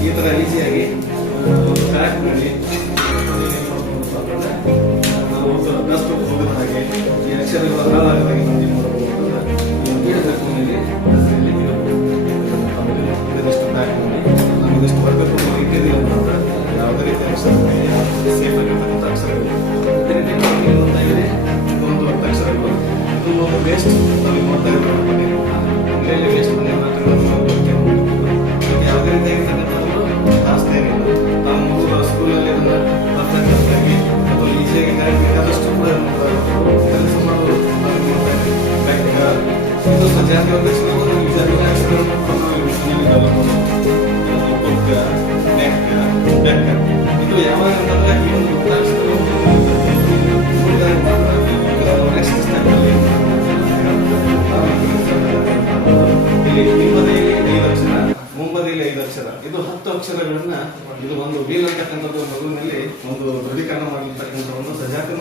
ಈ ಥರ ಈಸಿಯಾಗಿ ಪ್ಯಾಕ್ ಮಾಡಿ ನಾವು ಡಸ್ಟ್ ಹೋಗದ ಹಾಗೆ ಈ ಅಕ್ಷರಗಳ ಹಾಳಾಗದಾಗಿ ನಾವು ಇದಷ್ಟು ಪ್ಯಾಕ್ ಮಾಡಿ ನಾವು ಇದಷ್ಟು ಬರಬೇಕು ನಾವು ಇಟ್ಟಿದ್ದೀವಿ ಅಂತಂದ್ರೆ ಯಾವುದೇ ರೀತಿಯ ಅಕ್ಷರ ಸೇಫ್ ಆಗಿರ್ತಕ್ಕಂಥ ಅಕ್ಷರಗಳು ಅದೇ ರೀತಿ ಗೊತ್ತಾಗಿದೆ ಇದೊಂದು ಅಕ್ಷರಗಳು ಇದು ಒಂದು ವೇಸ್ಟ್ ನಾವು ನೋಡ್ತಾ ಇದ್ದೀವಿ ಮನೆಯಲ್ಲಿ ವೇಸ್ಟ್ ಮನೆ ಯಾವುದೇ ರೀತಿಯಾಗಿರ್ತಕ್ಕಂಥದ್ದು ಜಾಸ್ತಿ ಏನಿಲ್ಲ ನಾವು ಮೂರು ಸ್ಕೂಲಲ್ಲಿ ಅದನ್ನು ಪರ್ಫೆಕ್ಟಾಗಿ ಅಥವಾ ಈಸಿಯಾಗಿ ಬೇಕಾದಷ್ಟು ಕೂಡ ಕೆಲಸ ಮಾಡೋದು ನಾವು ನೋಡ್ತಾ ಇದ್ದೀವಿ ಇದು ಜಾತಿಯ ಅಕ್ಷರಗಳು ಜಾತಿಯ ಅಕ್ಷರಗಳನ್ನು ಕೂಡ ನಾವು ಇದು ಯಾವಾಗ ಅಂತಂದ್ರೆ ಈ ಒಂದು ನೆಕ್ಸ್ಟ್ ಸ್ಟೆಪ್ಪಲ್ಲಿ ಇಲ್ಲಿ ಹಿಂಬದಿಯಲ್ಲಿ 5 ಅಕ್ಷರ ಮುಂಬದಿಯಲ್ಲಿ 5 ಅಕ್ಷರ ಇದು 10 ಅಕ್ಷರಗಳನ್ನ ಇದು ಒಂದು ವೀಲ್ ಅಂತಕ್ಕಂಥದ್ದು ಮಗುವಿನಲ್ಲಿ ಒಂದು ದೃಢೀಕರಣ ಮಾಡಿರ್ತಕ್ಕಂಥ ಒಂದು ಸಜಾತಿನ